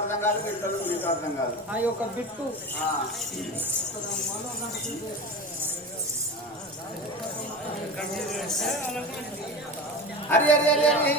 అర్థం కాదు, బిడ్డలు మీకు అర్థం కాదు. ఆ యొక్క బిట్టు హరి హరి హరి హరి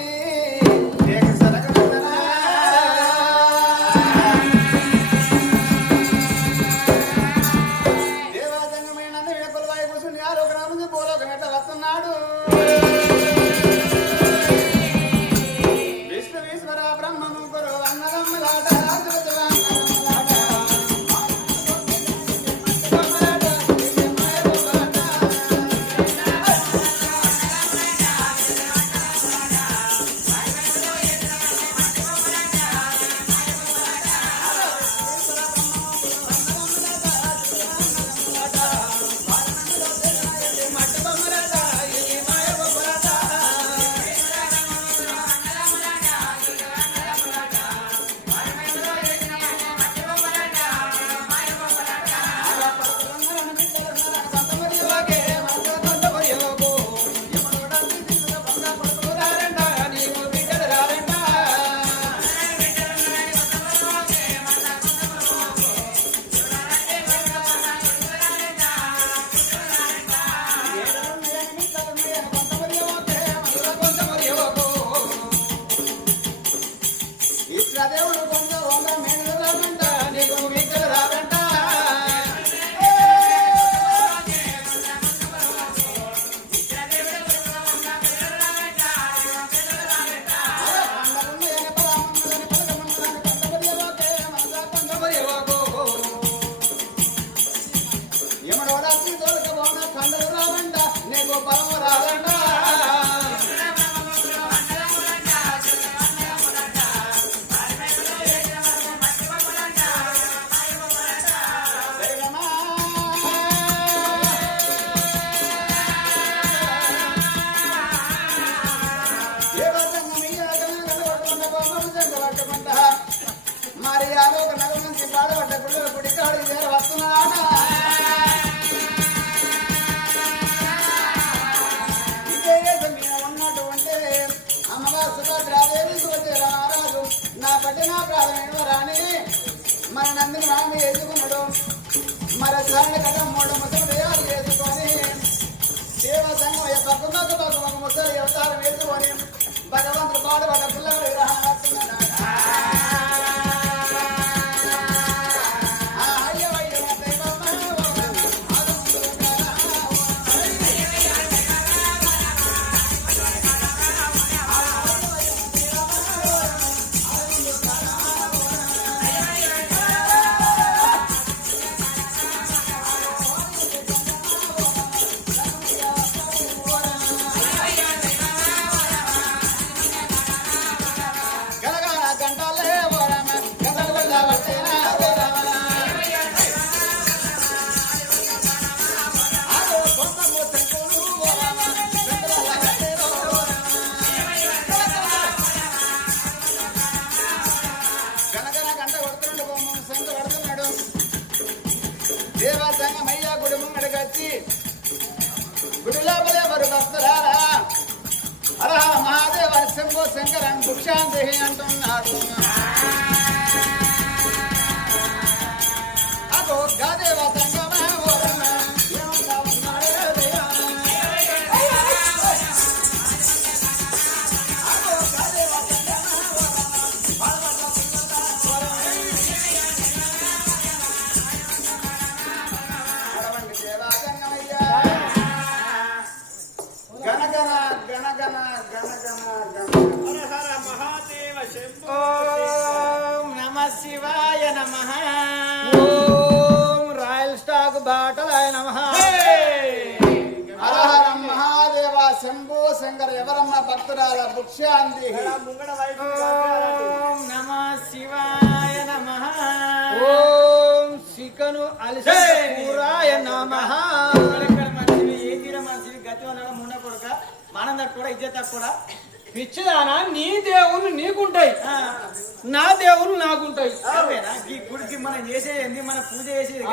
మరి ఆలోక నగరం నుంచి బాధపడ్డ పిల్లలు గుడికాడు వస్తున్నాడా ఇదే మీద ఉన్నటువంటి అమ్మవారు సుభద్రాదేవికి వచ్చే రారాజు నా పట్టిన ప్రాధమైన రాని మన నందిని రామి ఎదుగున్నాడు మరి సారిని కథ మూడు ముసలు తయారు చేసుకొని దేవ సంఘం పక్కమొక్క ముసలి అవతారం వేసుకొని భగవంతుడు పాడుపడ్డ పిల్లలు విగ్రహం వస్తున్నాడు. దేవసంగమయ్య గుడి ముంగడికొచ్చి గుడి లోపలే మరి భక్తులారా అలా మహాదేవ శంభో శంకరన్ భిక్షాంతి అంటున్నారు. అగో గాదేవ సంగమ శివాయ నమః. ఓం రాయల్ స్టాక్ బాటలాయ నమః. హర మహాదేవ శంభో శంకర ఎవరమ్మ భక్తురాల భుక్షాంతి. ఓం నమః శివాయ నమః. ఓం శికను అలిసూరాయ నమః. మనిషివి ఏ తీర మనిషివి గతి వల్ల ముండ కొడుక మానంద కూడా ఇజ్జత కూడా పిచ్చిదానా నీ దేవుళ్ళు నీకుంటాయి, నా దేవుళ్ళు నాకుంటాయి. ఈ గుడికి మనం చేసేది మన పూజ చేసేది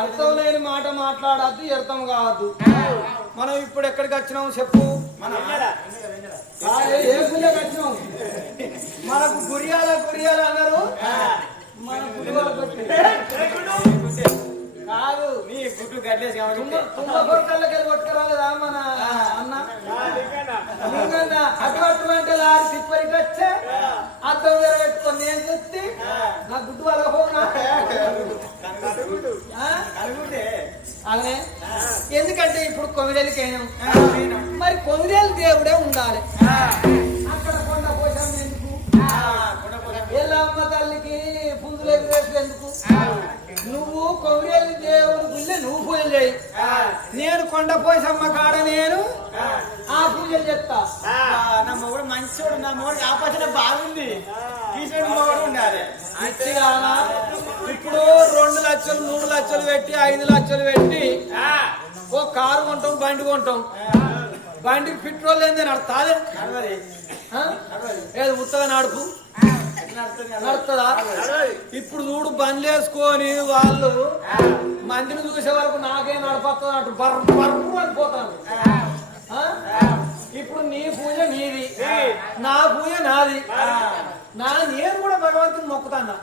అర్థం లేని మాట మాట్లాడద్దు, అర్థం కావద్దు. మనం ఇప్పుడు ఎక్కడికి వచ్చినాము చెప్పు. ఏ గుళ్ళ కట్టినాం మనకు గురియాల అన్నారు మన కాదు నీ గుడ్డు గడ్లేసి తుంగకొరకల్లకి వెళ్ళి కొట్టుకురాలేదా మన అన్న అటువంటి లారీ తిప్పరికి వచ్చే అద్దం దగ్గర పెట్టుకొని నేను చూస్తే నా గుడ్డు వాళ్ళ పోనా అదే ఎందుకంటే ఇప్పుడు కొమిరేలికి అయినాం మరి కొమిరేలు దేవుడే ఉండాలి అక్కడ కొండ పోషం ఎందుకు ఎల్లమ్మ తల్లికి పుంజులు ఎగిరేట్లు ఎందుకు నువ్వు కొమిరేలి దేవుడు గుళ్ళే నువ్వు పూజలు చేయి నేను కొండ పోసమ్మ కాడ నేను ఆ పూజలు చెప్తా నా మొగుడు మంచివాడు నా మొగుడు ఆపచ్చ బాగుంది తీసేడు మొగుడు ఉండాలి ఇప్పుడు 2 లక్షలు 3 లక్షలు పెట్టి 5 లక్షలు పెట్టి ఓ కారు కొంటాం బండి కొంటాం బండికి పెట్రోల్ ఏంది నడతాదే ఏది ఉత్తగా నడుపు నడుతుందా ఇప్పుడు చూడు బండ్లు వేసుకొని వాళ్ళు మందిని చూసే వరకు నాకే నడపస్తుంది అంటు బర్రు అనిపోతాను ఇప్పుడు నీ పూజ నీది నా పూజ నాది నేను కూడా భగవంతుని మొక్కుతాను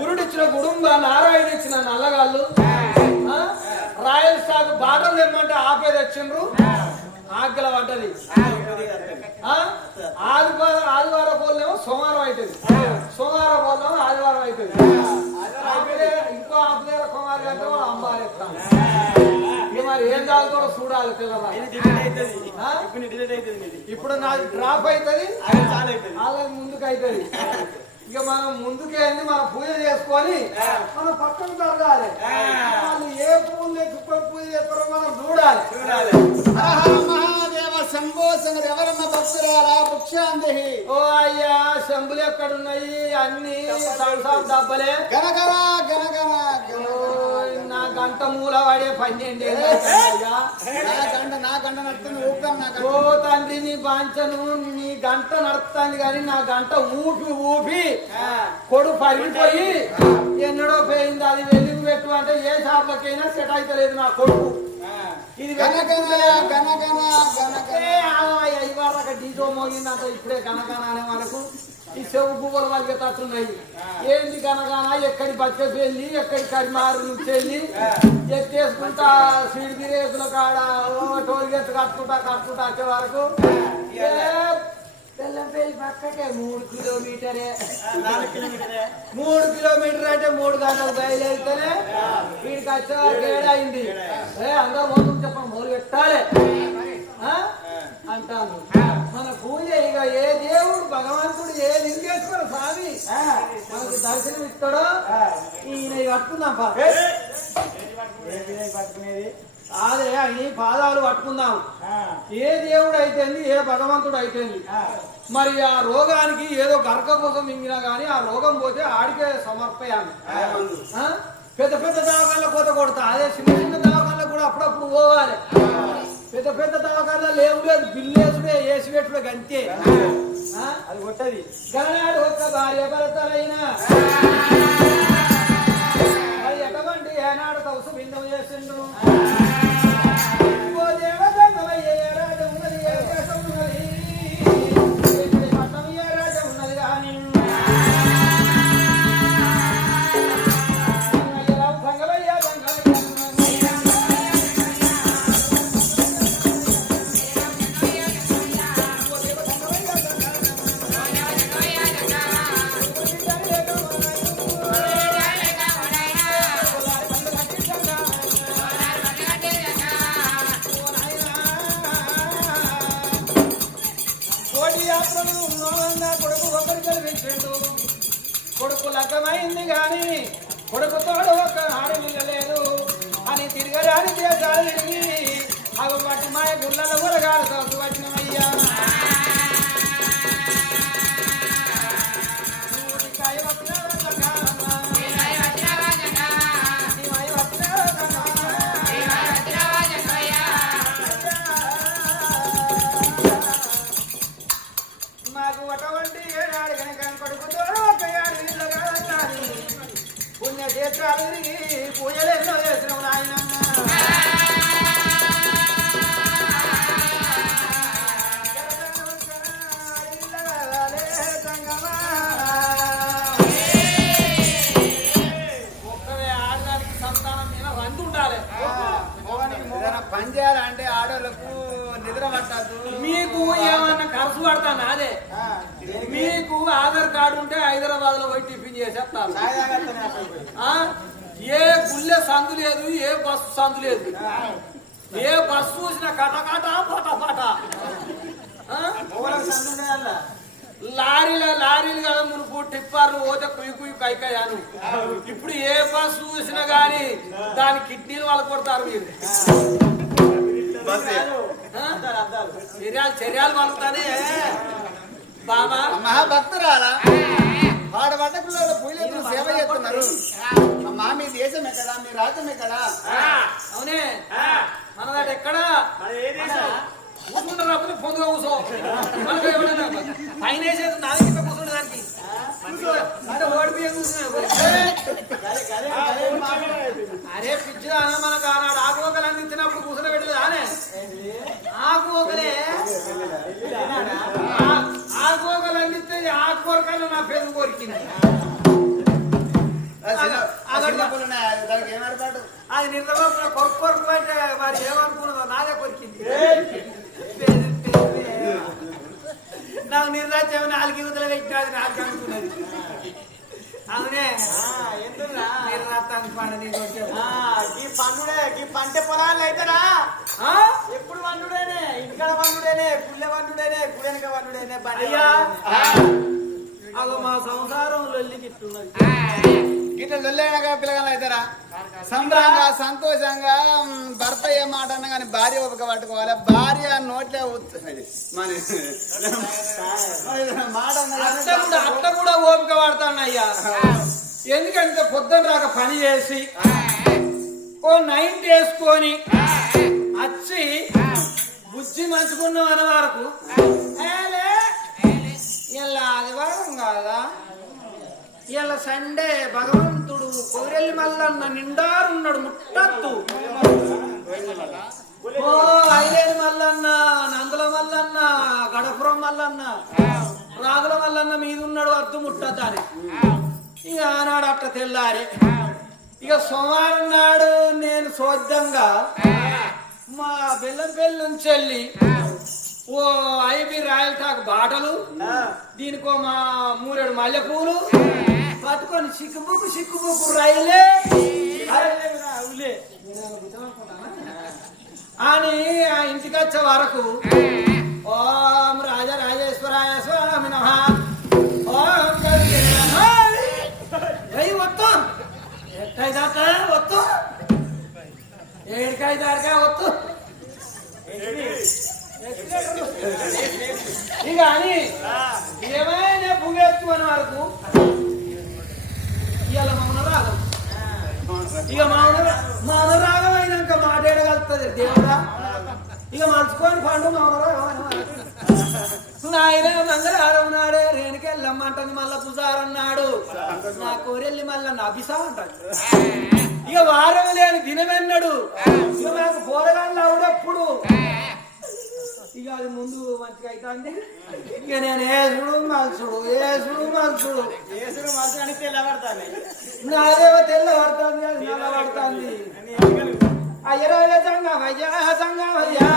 గురుడు ఇచ్చిన గుడుంబ నారాయణ ఇచ్చిన నల్లగాళ్ళు రాయల్ స్టాక్ బాటలు తెమ్మంటే ఆపే తెచ్చిండ్రు ఆగ్గల పడ్డది ఆదివారం పోలేమో సోమవారం అవుతుంది సోమవారం పోలేమో ఆదివారం అవుతుంది ఇంకో ఆపదేర కుమారి అంటే వాళ్ళు అంబాలేస్తాను మరి ఏం తాగుతాడో చూడాలి పిల్లలు ఇప్పుడు నాకు డ్రాప్ అవుతుంది అలాగే ముందుకు అవుతుంది ఇక మనం ముందుకేంది మనం పూజ చేసుకొని మనం పక్కన జరగాలి వాళ్ళు ఏ పూలు ఎక్కువ పూజ చేస్తారో మనం చూడాలి మహాదేవ శంభో శంకర్ ఎవరన్న భక్తురాలా వృక్షాంతి ఓ అయ్యా శంభులు ఎక్కడున్నాయి అన్ని డబ్బలే గనగరా గనగరా నా గంట మూల పడే 12 నా గంట నడుతుంది ఊపం ఓ తండ్రి నీ బాంచను నీ గంట నడుస్తుంది కానీ నా గంట ఊపి కొడు పగిలిపోయి ఎన్నడో పోయింది అది వెలుగు పెట్టు అంటే ఏ షాప్లకైనా సెట్ అవుతలేదు నా కొడుకు ఇది ఇవాళ డీజో మోగిందంట ఇప్పుడే గనగన అనే మనకు ఈ చెవు పువ్వులు వాళ్ళకి తట్టున్నాయి ఏంది గనగాన ఎక్కడి బచ్చ వెళ్ళి ఎక్కడి కరిమారు నుంచి వెళ్ళి ఎత్తేసుకుంటా సిడిగిరేసుల కాడ టోల్గేట్ కట్టుకుంటా వచ్చే వరకు తెల్లంపల్లి పక్కకే 3 కిలోమీటరే 3 కిలోమీటర్ అంటే 3 గంటలు బయలుదేరితేనే వీడికి వచ్చే వరకు ఏడైంది అందరూ మొదలు చెప్పండి మొదలు పెట్టాలి అంటాను మన పూజ ఇక ఏ దేవుడు భగవంతుడు ఏ లింగేశ్వర స్వామి మనకు దర్శనం ఇస్తాడో ఈయన పట్టుకుందాం పట్టుకునేది అదే ఈ పాదాలు పట్టుకుందాం ఏ దేవుడు అయితేంది ఏ భగవంతుడు అయితేంది మరి ఆ రోగానికి ఏదో గరక కోసం మింగినా గానీ ఆ రోగం పోతే ఆడికే సమర్పయాలి పెద్ద దవాఖానలో కోత కొడతా అదే చిన్న దవాఖానలో కూడా అప్పుడప్పుడు పోవాలి పెద్ద దవాఖానలో లేదు బిల్లేసుడే ఏసి పెట్టుడే గంతే అది కొట్టది గనాడు ఒక్క భార్య భర్తలైనా మరి ఎటువంటి ఏనాడు కౌసు బిందం చేసిండు కొడుకు లగ్గమైంది గాని కొడుకుతోడు ఒక ఆడమిల్లలేదు అని తిరగరాని దేశాలు తిరిగి అవి వాటి మాయ గుళ్ళల ఉరగాలు తోపు వచ్చినమయ్యా మాకు అటువంటి ఏనాడు కనుక కొడుకుతోడు ఒక పుణ్యక్షేత్రాలు పూజలు ఎన్నో చేసినావు నాయనమ్మ ఆడోళ్ళకు నిద్ర పట్టద్దు. మీకు ఏమన్నా ఖర్చు పడతాను అదే మీకు ఆధార్ కార్డు ఉంటే హైదరాబాద్ లో పోయి టిఫిన్ చేసేస్తారు. ఏ గుళ్ళె సందు లేదు, ఏ బస్సు సందు లేదు. ఏ బస్సు చూసినా కటకట పట లారీలు కదా మునుపు టిప్పర్లు పోతే కుయ్యి కుయ్యి కైకయాను. ఇప్పుడు ఏ బస్సు చూసినా గానీ దాని కిడ్నీలు వాళ్ళు కొడతారు. మీరు చర్యలు పలుకుతానే బాబా మహాభక్తురాలా వాడ వంటకుల్లో పూజలు సేవ చేస్తున్నారు. అమ్మా మీ దేశం ఎక్కడా, మీ రాజ్యం ఎక్కడా? అవునే మనదాట ఎక్కడా కూర్చుంటారు. అప్పుడు పొందుగా కూర్చో పైన వేసేది నాలుగు కింద కూర్చుంటే దానికి అంటే ఓడిపోయే కూర్చున్నా. అరే పిచ్చిరా మనకు ఆనాడు ఆకువకలు అందించినప్పుడు కూర్చుని పెట్టలేదు అనే ఆకువకలే ఆకువకలు అందిస్తే ఆకువరకాలు నా పేరు కోరికింది. అది నిర్దమ కొరకు అంటే వారు ఏమనుకున్నదో నాదే కొరికింది. నాకు నిర్దాచ్యం నాలుగు యువతలు పెట్టినది నాకు అనుకున్నది. అవునే నిర్దాత్తానికి పండుగ ఈ పండుడే ఈ పంట పొలాలు అయితేనా ఎప్పుడు వండుడేనే, ఇంటికాడ వండుడేనే, పుల్లె వండుడేనే, గుడెనక వండుడేనే. అయ్యా అదో మా సంసారం లొల్లికి ఇట్టున్నది. ఇట్లా లొల్లైనాక పిల్లగాలు అవుతారా? సంబరంగా సంతోషంగా భర్త ఏ మాట అన్నా కానీ భార్య ఒప్పుక పట్టుకోవాలి. భార్య నోట్లే మాట అట్ట కూడా ఓపిక పడతాను అయ్యా. ఎందుకంటే పొద్దున రాక పని చేసి ఓ నైట్ వేసుకొని వచ్చి బుజ్జి మంచుకున్నాం అనే వరకు ఇలా ఆదివారం కాదా, ఇలా సండే భగవంతుడు కోరెల్లి మల్లన్న నిండారున్నాడు ముట్టద్దు. ఓ ఐలేని మల్లన్న, నందుల మల్లన్న, గడపురం మల్లన్న, రాగుల మల్లన్న మీద ఉన్నాడు అద్దు ముట్టద్దు అని. ఇక ఆనాడు అట్లా తెల్లారి ఇక సోమవారం నాడు నేను సోద్దంగా మా బెల్లంపల్లి నుంచి వెళ్ళి ఓ ఐబీ రాయల్ టాక్ బాటలు, దీనికో మా మూరెడు మల్లెపూలు పట్టుకొని సిక్కుబుక్కు రైలే అని ఆ ఇంటికి వచ్చే వరకు ఓం రాజరాజేశ్వరాయ స్వామి నమః, ఓం వత్తు ఎట్టయిదాకా వత్తు ఏడికైదాకా వత్తు ఇక అని ఏమైనా పుగెత్తు అనే వరకు ఇవాళ మౌన రాగం. ఇక మౌన రాగం అయినాక మాట్లాడగలుగుతుంది దేవుడా. ఇక మలుచుకొని పండు మౌన రాగం నాయన మంగళవారం నాడే రేణుకెళ్ళమ్మంటది మళ్ళా పుజారన్నాడు. నా కోరెల్లి మళ్ళా నా అభిసా అంటాడు. ఇక వారం లేని దినమన్నాడు. ఇక నాకు పోరగాళ్ళు అవుడప్పుడు ఇక అది ముందు మంచిగా అవుతుంది. ఇక నేను ఏసుడు మలుచుడు అని తెల్లబడతాను. నాదేమో తెల్లబడుతుంది, అది నల్లబడుతుంది. అయ్యరాజ సంగమయ్యా సంగమయ్యా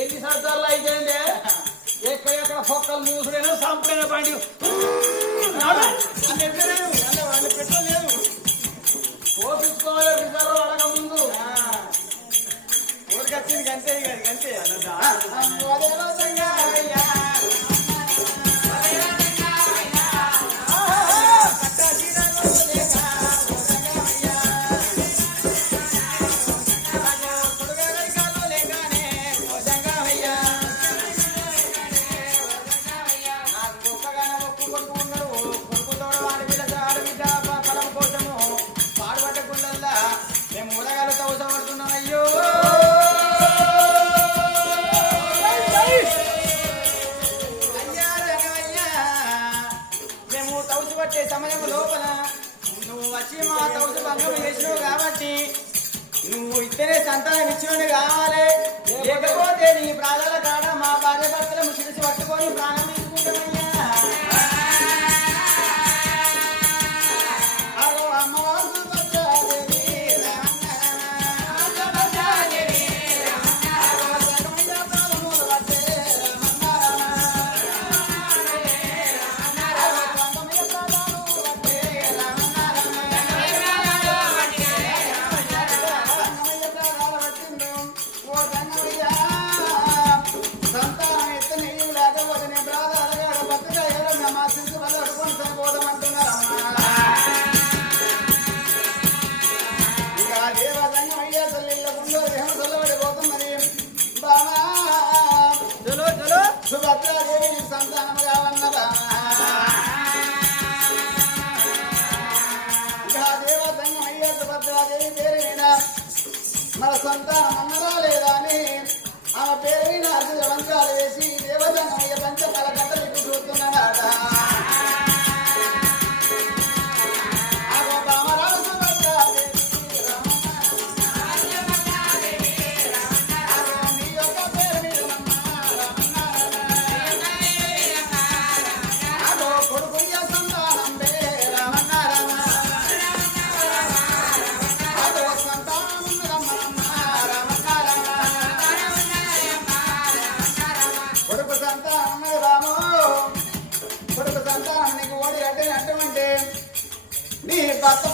ఎన్ని సంవత్సరాలు అయిపోయింది. ఎక్కడెక్కడ పొక్కలు మూసుడైనా సంపడైన బండి పెట్రోల్ లేదు, పోపించుకోవాలి రిజర్వ్ అడగ ముందు ఊరికి వచ్చింది అంతే. అంతే సంఘం చేసినావు కాబట్టి నువ్వు ఇద్దరే సంతానం ఇచ్చినోడు కావాలి. లేకపోతే నీ ప్రాణాల కాడ మా భార్య భర్తల ముసిరిసి పట్టుకొని ప్రాణం తీసుకుంటామయ్యా. అగో అమ్మవారు సుభద్రాదేవి సంతానం ఎత్తు నెయ్యి లేకపోతే నేను బ్రాదాలుగా బతుగా ఏదన్నా మా శిశు వల్ల అడుకొని చనిపోదామంటున్నారమ్మా. ఇంకా దేవతంగా అయ్యా తల్లిళ్ళ గుండె దేహం చల్లబడిపోతున్నది. బామా చలో చలో సుభద్రాదేవి సంతానం కావన్న బామా. ఇంకా దేవతంగా అయ్యా సుభద్రాదేవి పేరు మీద మన సంతానం అన్నరా లేదా అని ఆ పేరు మీద అర్జున మంత్రాలు వేసి దేవతంగా అయ్య పంచకాల గట్టలు చూస్తున్నాడట. అగో బామరాలు సుభద్రాదేవి నీ యొక్క పేరు మీద అగో కొడుకు సంతానం బే రమణ రమ అగో సంతానం రమణ రమణ రమ కొడుకు సంతానం రాము కొడుకు సంతానం నీకు ఓడి అటువంటి నీ భర్త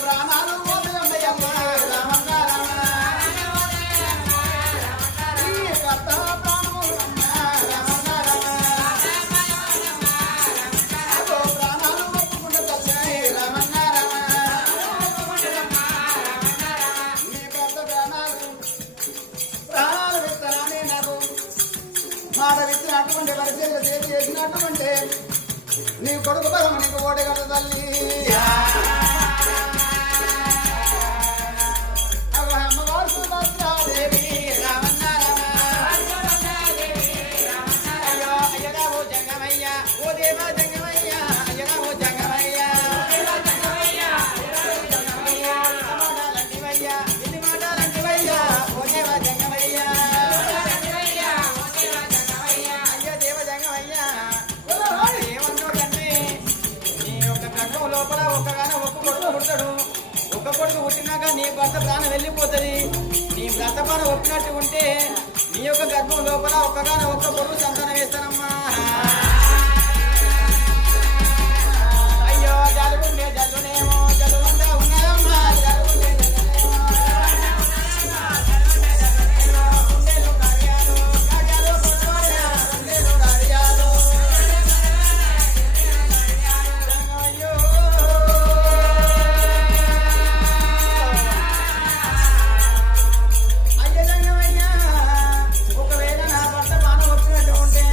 ప్రాణాలు ఓదమ్మయ్యమ్మ రమణ రమ నీ భర్త ప్రాణము రమణ రమ అగో ప్రాణాలు ఒప్పుకుంటే తల్లి రమణ రమ నీ భర్త ప్రాణాలు విత్తనాన్ని నాకు మాట విత్తినటువంటి పరిచయం చేసినటువంటి నీ కొడుకు బలం నీకు ఓడగల తల్లి. అగో అమ్మవారు సుభద్రాదేవి రమణ రమ అయ్యో అయ్యగా ఓ జంగమయ్య ఓ దేవా జంగమయ్య అయ్యగా ఓ జంగమయ్య మాటలంటివయ్యా ఎన్ని మాటలంటివయ్యా ఓ దేవా జంగమయ్య అయ్యో దేవ జంగమయ్య ఏమన్నావు తండ్రి నీ యొక్క గర్భం లోపల ఒక్కగానే ఒక్క కొడుకు పుడతాడు. ఒక్క కొడుకు పుట్టినాక నీ భర్త ప్రాణం వెళ్ళిపోతుంది. నీ భర్త ప్రాణం ఒప్పినట్టు ఉంటే నీ యొక్క గర్భం లోపల ఒక్కగానే ఒక్క కొడుకు సంతానం వేస్తానమ్మా. అయ్యో జలుగుండే జల్లునేమో జల్లుంటే ఉన్నదమ్మా జలుగుండే జల్లునేమో కార్యాలు కార్యాలు గుండెలు కార్యాలు అయ్యో అయ్య జంగమయ్యా ఒకవేళ నా భర్త ప్రాణం వచ్చినట్టు ఉంటే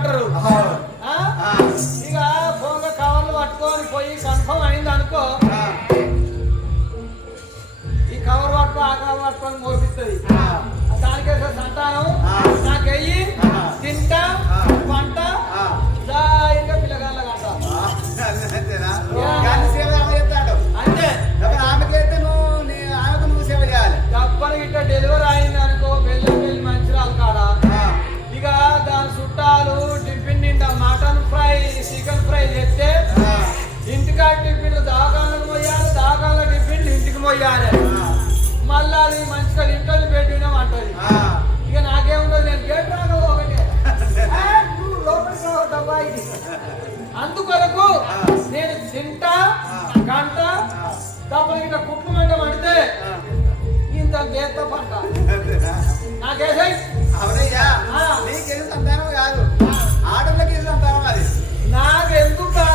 అంటారు ఆ? ఇక పొంగ కవర్లు పట్టుకొని పోయి కన్ఫర్మ్ అయింది అనుకో ఈ కవర్ పట్టుకో ఆ కవర్ పట్టుకొని మోపిస్తుంది దానికేసే సంతానం నాకెయ్యి తింటా పంట ఇంకా పిల్లగాళ్ళగా అంతే ఆమెకైతే ఆమెకు నువ్వు సేవ చేయాలి తప్పని ఇట్ట డెలివరీ అయింది అనుకో బెల్లం మంచిరాలు కాడ ఇక దాని చుట్టాలు టిఫిన్ నిండా మటన్ ఫ్రై చికెన్ ఫ్రై చేస్తే ఇంటికాడ టిఫిన్లు దాకాలను మోయాలి దాకాల టిఫిన్లు ఇంటికి మోయాలి మళ్ళీ అది మంచిగా ఇంట్లో పెట్టినాం అంటది ఇక నాకేముండదు నేను గేట్ రాగా ఒకటే నువ్వు లోపలికి రావద్దబ్బా ఇది అందుకొరకు నేను తింటా గంట తప్పని ఇట్లా కుట్లు మంట పడితే ఇంత గేత పంట నాకేసై అవునయ్యా